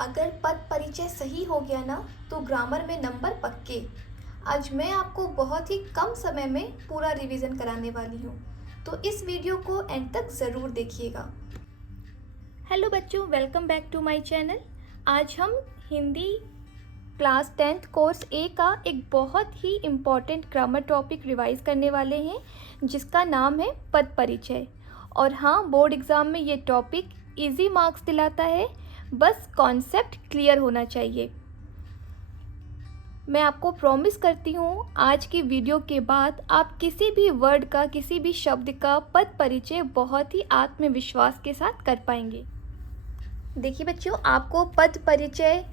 अगर पद परिचय सही हो गया ना तो ग्रामर में नंबर पक्के। आज मैं आपको बहुत ही कम समय में पूरा रिवीजन कराने वाली हूँ, तो इस वीडियो को एंड तक ज़रूर देखिएगा। हेलो बच्चों, welcome back to my channel. आज हम हिंदी क्लास 10th कोर्स ए का एक बहुत ही इम्पॉर्टेंट ग्रामर टॉपिक रिवाइज करने वाले हैं, जिसका नाम है पद परिचय। और हाँ, बोर्ड एग्ज़ाम में ये टॉपिक इजी मार्क्स दिलाता है, बस कॉन्सेप्ट क्लियर होना चाहिए। मैं आपको प्रॉमिस करती हूँ आज की वीडियो के बाद आप किसी भी वर्ड का, किसी भी शब्द का पद परिचय बहुत ही आत्मविश्वास के साथ कर पाएंगे। देखिए बच्चों, आपको पद परिचय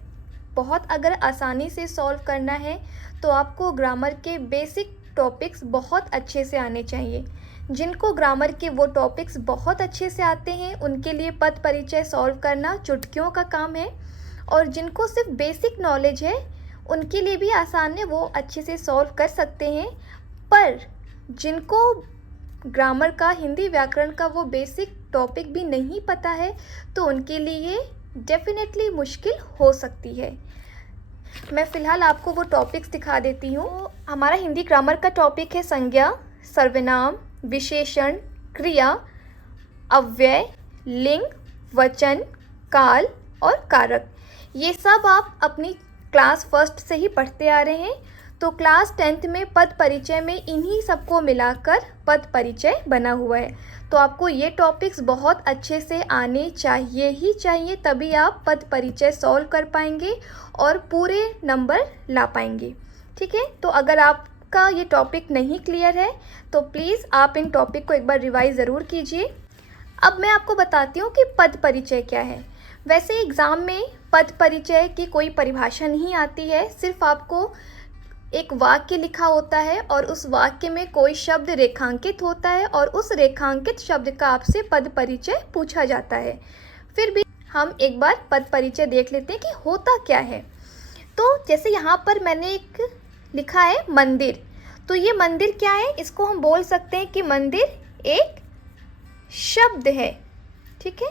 बहुत अगर आसानी से सॉल्व करना है तो आपको ग्रामर के बेसिक टॉपिक्स बहुत अच्छे से आने चाहिए। जिनको ग्रामर के वो टॉपिक्स बहुत अच्छे से आते हैं उनके लिए पद परिचय सॉल्व करना चुटकियों का काम है, और जिनको सिर्फ बेसिक नॉलेज है उनके लिए भी आसान है, वो अच्छे से सॉल्व कर सकते हैं। पर जिनको ग्रामर का, हिंदी व्याकरण का वो बेसिक टॉपिक भी नहीं पता है तो उनके लिए डेफिनेटली मुश्किल हो सकती है। मैं फ़िलहाल आपको वो टॉपिक्स दिखा देती हूँ। हमारा हिंदी ग्रामर का टॉपिक है संज्ञा, सर्वनाम, विशेषण, क्रिया, अव्यय, लिंग, वचन, काल और कारक। ये सब आप अपनी क्लास फर्स्ट से ही पढ़ते आ रहे हैं, तो क्लास 10th में पद परिचय में इन्हीं सबको मिलाकर पद परिचय बना हुआ है। तो आपको ये टॉपिक्स बहुत अच्छे से आने चाहिए ही चाहिए, तभी आप पद परिचय सॉल्व कर पाएंगे और पूरे नंबर ला पाएंगे। ठीक है, तो अगर आपका ये टॉपिक नहीं क्लियर है तो प्लीज़ आप इन टॉपिक को एक बार रिवाइज ज़रूर कीजिए। अब मैं आपको बताती हूँ कि पद परिचय क्या है। वैसे एग्ज़ाम में पद परिचय की कोई परिभाषा नहीं आती है, सिर्फ आपको एक वाक्य लिखा होता है और उस वाक्य में कोई शब्द रेखांकित होता है और उस रेखांकित शब्द का आपसे पद परिचय पूछा जाता है। फिर भी हम एक बार पद परिचय देख लेते हैं कि होता क्या है। तो जैसे यहाँ पर मैंने एक लिखा है मंदिर, तो ये मंदिर क्या है, इसको हम बोल सकते हैं कि मंदिर एक शब्द है। ठीक है,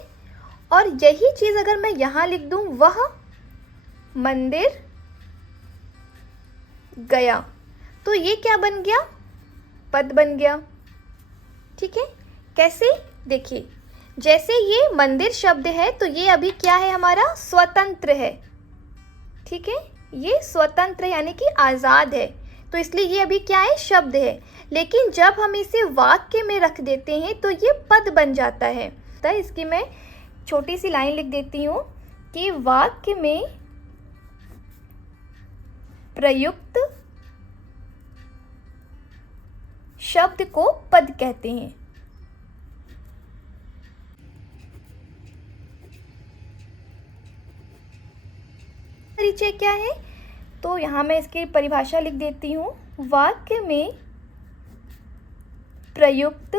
और यही चीज़ अगर मैं यहाँ लिख दूँ, वह मंदिर गया, तो ये क्या बन गया, पद बन गया। ठीक है, कैसे, देखिए, जैसे ये मंदिर शब्द है तो ये अभी क्या है, हमारा स्वतंत्र है। ठीक है, ये स्वतंत्र यानी कि आज़ाद है, तो इसलिए ये अभी क्या है, शब्द है। लेकिन जब हम इसे वाक्य में रख देते हैं तो ये पद बन जाता है। तो इसकी मैं छोटी सी लाइन लिख देती हूँ कि वाक्य में प्रयुक्त शब्द को पद कहते हैं। परिचय क्या है, तो यहाँ मैं इसकी परिभाषा लिख देती हूँ। वाक्य में प्रयुक्त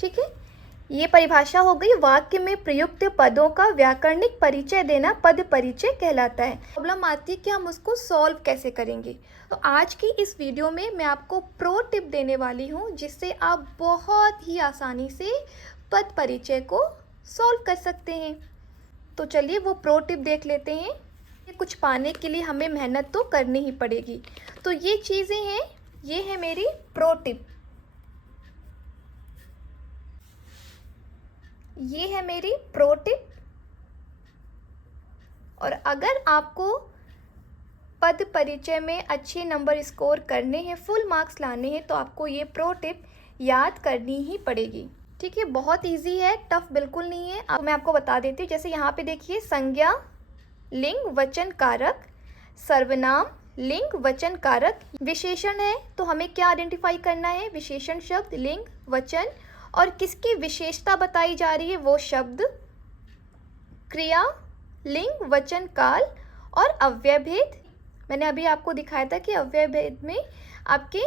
ठीक है, ये परिभाषा हो गई। वाक्य में प्रयुक्त पदों का व्याकरणिक परिचय देना पद परिचय कहलाता है। प्रॉब्लम आती है कि हम उसको सॉल्व कैसे करेंगे, तो आज की इस वीडियो में मैं आपको प्रो टिप देने वाली हूँ, जिससे आप बहुत ही आसानी से पद परिचय को सॉल्व कर सकते हैं। तो चलिए वो प्रो टिप देख लेते हैं। ये कुछ पाने के लिए हमें मेहनत तो करनी ही पड़ेगी, तो ये चीज़ें हैं, ये है मेरी प्रो टिप। ये है मेरी प्रो टिप। और अगर आपको पद परिचय में अच्छे नंबर स्कोर करने हैं, फुल मार्क्स लाने हैं, तो आपको ये प्रो टिप याद करनी ही पड़ेगी। ठीक है, बहुत इजी है, टफ बिल्कुल नहीं है। अब मैं आपको बता देती हूँ। जैसे यहाँ पे देखिए, संज्ञा, लिंग, वचन, कारक, सर्वनाम, लिंग, वचन, कारक, विशेषण है तो हमें क्या आइडेंटिफाई करना है, विशेषण शब्द, लिंग, वचन और किसकी विशेषता बताई जा रही है, वो शब्द, क्रिया, लिंग, वचन, काल और अव्यय भेद। मैंने अभी आपको दिखाया था कि अव्यय भेद में आपके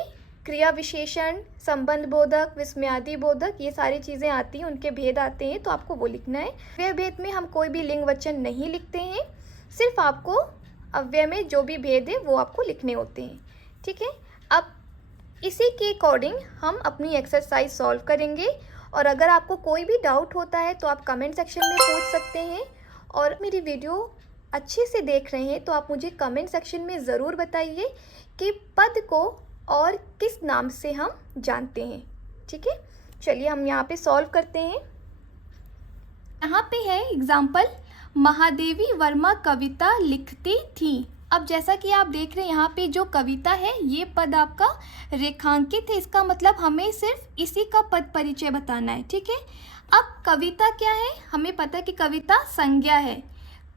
क्रिया विशेषण, संबंध बोधक, विस्मयादि बोधक, ये सारी चीज़ें आती हैं, उनके भेद आते हैं, तो आपको वो लिखना है। अव्यय भेद में हम कोई भी लिंग वचन नहीं लिखते हैं, सिर्फ आपको अव्यय में जो भी भेद है वो आपको लिखने होते हैं। ठीक है, अब इसी के अकॉर्डिंग हम अपनी एक्सरसाइज सॉल्व करेंगे। और अगर आपको कोई भी डाउट होता है तो आप कमेंट सेक्शन में पूछ सकते हैं। और मेरी वीडियो अच्छे से देख रहे हैं तो आप मुझे कमेंट सेक्शन में ज़रूर बताइए कि पद को और किस नाम से हम जानते हैं। ठीक है, चलिए हम यहाँ पे सॉल्व करते हैं। यहाँ पे है एग्जाम्पल, महादेवी वर्मा कविता लिखती थी। अब जैसा कि आप देख रहे हैं यहाँ पे जो कविता है ये पद आपका रेखांकित है, इसका मतलब हमें सिर्फ इसी का पद परिचय बताना है। ठीक है, अब कविता क्या है, हमें पता है कि कविता संज्ञा है,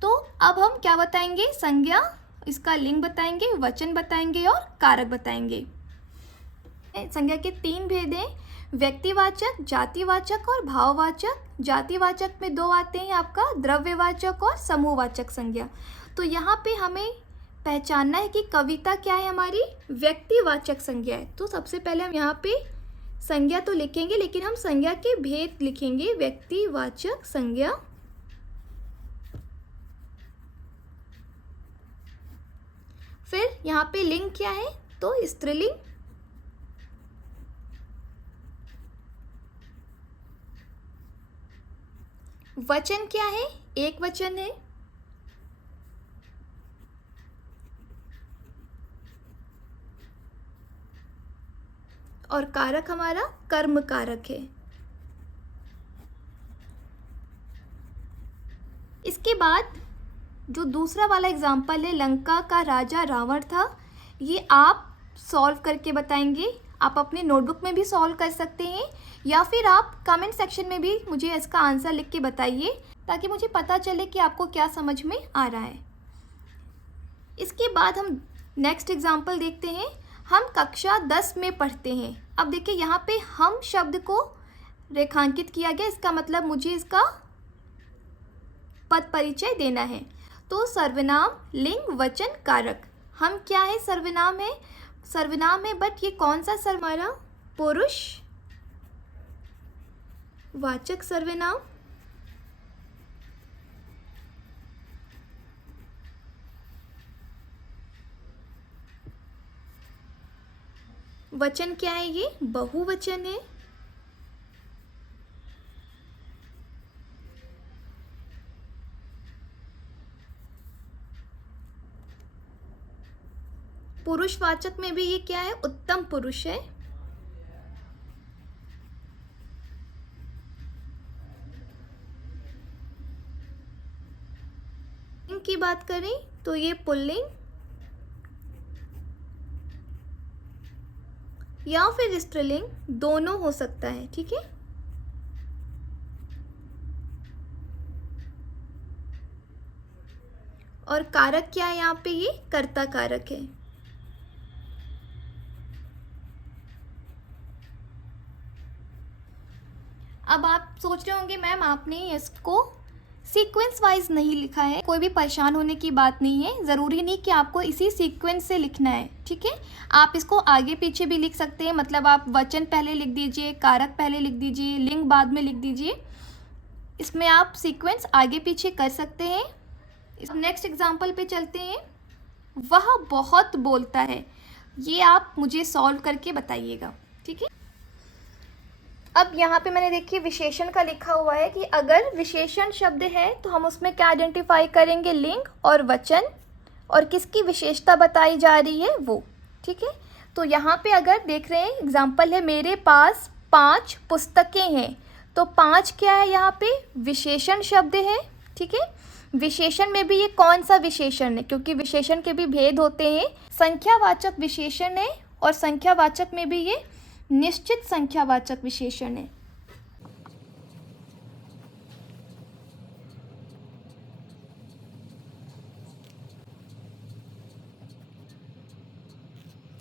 तो अब हम क्या बताएंगे, संज्ञा, इसका लिंग बताएंगे, वचन बताएंगे और कारक बताएंगे। संज्ञा के 3 भेद हैं, व्यक्तिवाचक, जातिवाचक और भाववाचक। जातिवाचक में 2 आते हैं आपका, द्रव्यवाचक और समूहवाचक संज्ञा। तो यहाँ पे हमें पहचानना है कि कविता क्या है, हमारी व्यक्तिवाचक संज्ञा है। तो सबसे पहले हम यहाँ पे संज्ञा तो लिखेंगे, लेकिन हम संज्ञा के भेद लिखेंगे, व्यक्तिवाचक संज्ञा। फिर यहाँ पे लिंग क्या है, तो स्त्रीलिंग। वचन क्या है, एक वचन है। और कारक हमारा कर्म कारक है। इसके बाद जो दूसरा वाला एग्जाम्पल है, लंका का राजा रावण था, ये आप सॉल्व करके बताएंगे। आप अपने नोटबुक में भी सॉल्व कर सकते हैं या फिर आप कमेंट सेक्शन में भी मुझे इसका आंसर लिख के बताइए, ताकि मुझे पता चले कि आपको क्या समझ में आ रहा है। इसके बाद हम नेक्स्ट एग्जाम्पल देखते हैं। हम कक्षा 10 में पढ़ते हैं। अब देखिए यहाँ पे हम शब्द को रेखांकित किया गया, इसका मतलब मुझे इसका पद परिचय देना है। तो सर्वनाम, लिंग, वचन, कारक। हम क्या है, सर्वनाम है, सर्वनाम है, बट ये कौन सा हमारा पुरुष वाचक सर्वनाम। वचन क्या है, ये बहुवचन है। पुरुषवाचक में भी ये क्या है, उत्तम पुरुष है। लिंग की बात करें तो ये पुल्लिंग या फिर स्त्रीलिंग, दोनों हो सकता है। ठीक है, और कारक क्या है, यहाँ पे ये कर्ता कारक है। अब आप सोच रहे होंगे मैम आपने इसको सीक्वेंस वाइज नहीं लिखा है। कोई भी परेशान होने की बात नहीं है, ज़रूरी नहीं कि आपको इसी सीक्वेंस से लिखना है। ठीक है, आप इसको आगे पीछे भी लिख सकते हैं, मतलब आप वचन पहले लिख दीजिए, कारक पहले लिख दीजिए, लिंग बाद में लिख दीजिए। इसमें आप सीक्वेंस आगे पीछे कर सकते हैं। इस नेक्स्ट एग्जाम्पल पे चलते हैं। वह बहुत बोलता है, ये आप मुझे सॉल्व करके बताइएगा। ठीक है, अब यहाँ पे मैंने देखिए विशेषण का लिखा हुआ है कि अगर विशेषण शब्द है तो हम उसमें क्या आइडेंटिफाई करेंगे, लिंग और वचन, और किसकी विशेषता बताई जा रही है वो। ठीक है, तो यहाँ पे अगर देख रहे हैं एग्जाम्पल है, मेरे पास 5 पुस्तकें हैं, तो 5 क्या है, यहाँ पे विशेषण शब्द है। ठीक है, विशेषण में भी ये कौन सा विशेषण है, क्योंकि विशेषण के भी भेद होते हैं। संख्यावाचक विशेषण है और संख्यावाचक में भी ये निश्चित संख्यावाचक विशेषण है।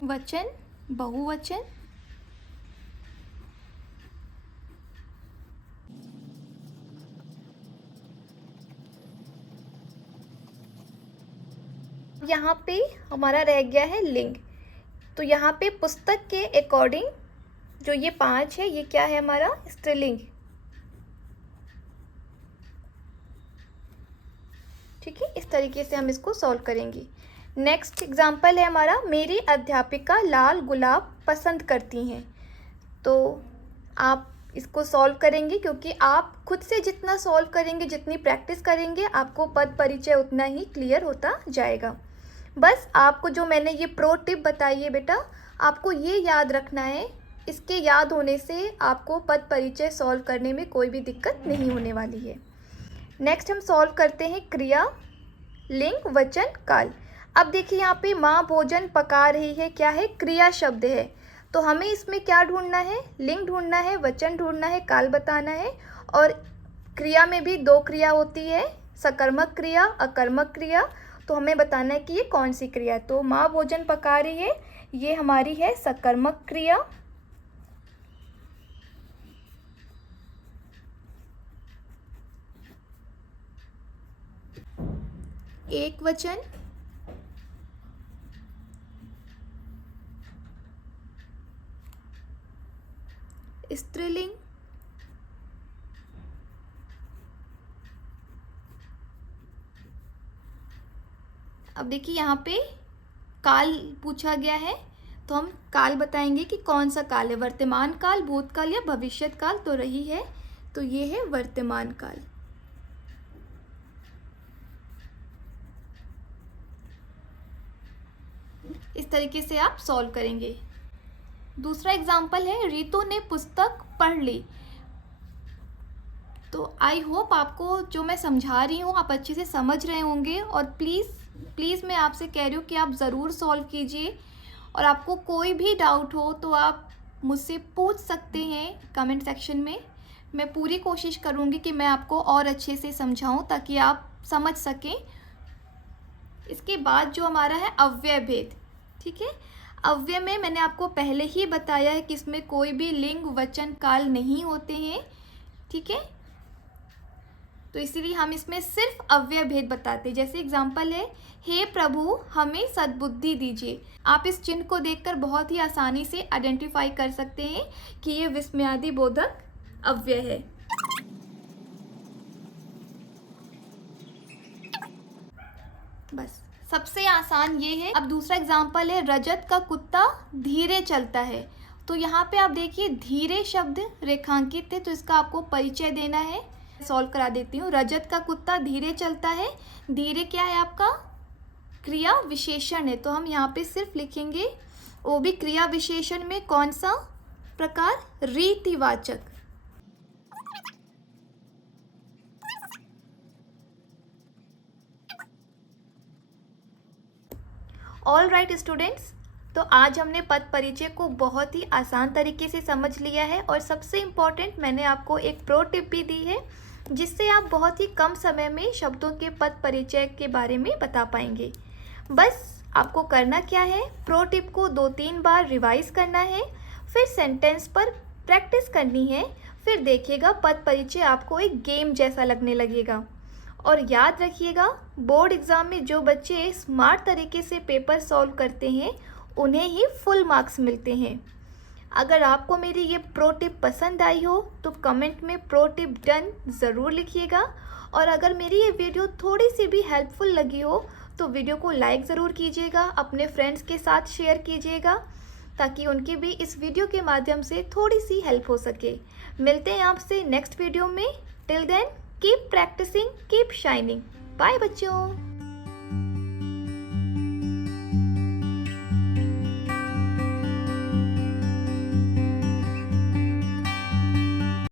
वचन, बहुवचन, यहाँ पे हमारा रह गया है लिंग। तो यहाँ पे पुस्तक के अकॉर्डिंग जो ये 5 है, ये क्या है हमारा स्त्रीलिंग। ठीक है, इस तरीके से हम इसको सॉल्व करेंगे। नेक्स्ट एग्जाम्पल है हमारा, मेरी अध्यापिका लाल गुलाब पसंद करती हैं। तो आप इसको सॉल्व करेंगे, क्योंकि आप खुद से जितना सॉल्व करेंगे, जितनी प्रैक्टिस करेंगे, आपको पद परिचय उतना ही क्लियर होता जाएगा। बस आपको जो मैंने ये प्रो टिप बताई है बेटा, आपको ये याद रखना है। इसके याद होने से आपको पद परिचय सॉल्व करने में कोई भी दिक्कत नहीं होने वाली है। नेक्स्ट हम सॉल्व करते हैं क्रिया, लिंग, वचन, काल। अब देखिए यहाँ पे माँ भोजन पका रही है, क्या है, क्रिया शब्द है। तो हमें इसमें क्या ढूंढना है, लिंग ढूंढना है, वचन ढूंढना है, काल बताना है। और क्रिया में भी 2 क्रिया होती है, सकर्मक क्रिया, अकर्मक क्रिया। तो हमें बताना है कि ये कौन सी क्रिया है। तो माँ भोजन पका रही है, ये हमारी है सकर्मक क्रिया। एक वचन, स्त्रीलिंग, अब देखिए यहाँ पे काल पूछा गया है, तो हम काल बताएंगे कि कौन सा काल है, वर्तमान काल, भूतकाल या भविष्यत काल। तो रही है, तो ये है वर्तमान काल। इस तरीके से आप सॉल्व करेंगे। दूसरा एग्जाम्पल है, रितु ने पुस्तक पढ़ ली। तो आई होप आपको जो मैं समझा रही हूँ आप अच्छे से समझ रहे होंगे। और प्लीज़ मैं आपसे कह रही हूँ कि आप ज़रूर सॉल्व कीजिए। और आपको कोई भी डाउट हो तो आप मुझसे पूछ सकते हैं कमेंट सेक्शन में। मैं पूरी कोशिश करूँगी कि मैं आपको और अच्छे से समझाऊँ ताकि आप समझ सकें। इसके बाद जो हमारा है अव्यय भेद। ठीक है, अव्यय में मैंने आपको पहले ही बताया है कि इसमें कोई भी लिंग, वचन, काल नहीं होते हैं। ठीक है, तो इसीलिए हम इसमें सिर्फ अव्यय भेद बताते हैं। जैसे एग्जाम्पल है, हे प्रभु हमें सद्बुद्धि दीजिए। आप इस चिन्ह को देखकर बहुत ही आसानी से आइडेंटिफाई कर सकते हैं कि ये विस्मयादि बोधक अव्यय है। बस सबसे आसान ये है। अब दूसरा एग्जाम्पल है, रजत का कुत्ता धीरे चलता है। तो यहाँ पे आप देखिए धीरे शब्द रेखांकित है, तो इसका आपको परिचय देना है। सॉल्व करा देती हूँ। रजत का कुत्ता धीरे चलता है, धीरे क्या है आपका, क्रिया विशेषण है। तो हम यहाँ पे सिर्फ लिखेंगे, वो भी क्रिया विशेषण में कौन सा प्रकार, रीतिवाचक। ऑल राइट स्टूडेंट्स, तो आज हमने पद परिचय को बहुत ही आसान तरीके से समझ लिया है। और सबसे इम्पॉर्टेंट, मैंने आपको एक प्रो टिप भी दी है जिससे आप बहुत ही कम समय में शब्दों के पद परिचय के बारे में बता पाएंगे। बस आपको करना क्या है, प्रो टिप को 2-3 बार रिवाइज करना है, फिर सेंटेंस पर प्रैक्टिस करनी है। फिर देखिएगा पद परिचय आपको एक गेम जैसा लगने लगेगा। और याद रखिएगा, बोर्ड एग्ज़ाम में जो बच्चे स्मार्ट तरीके से पेपर सॉल्व करते हैं उन्हें ही फुल मार्क्स मिलते हैं। अगर आपको मेरी ये प्रो टिप पसंद आई हो तो कमेंट में प्रो टिप डन ज़रूर लिखिएगा। और अगर मेरी ये वीडियो थोड़ी सी भी हेल्पफुल लगी हो तो वीडियो को लाइक ज़रूर कीजिएगा, अपने फ्रेंड्स के साथ शेयर कीजिएगा ताकि उनकी भी इस वीडियो के माध्यम से थोड़ी सी हेल्प हो सके। मिलते हैं आपसे नेक्स्ट वीडियो में। Till then keep practicing, keep shining. Bye बच्चों।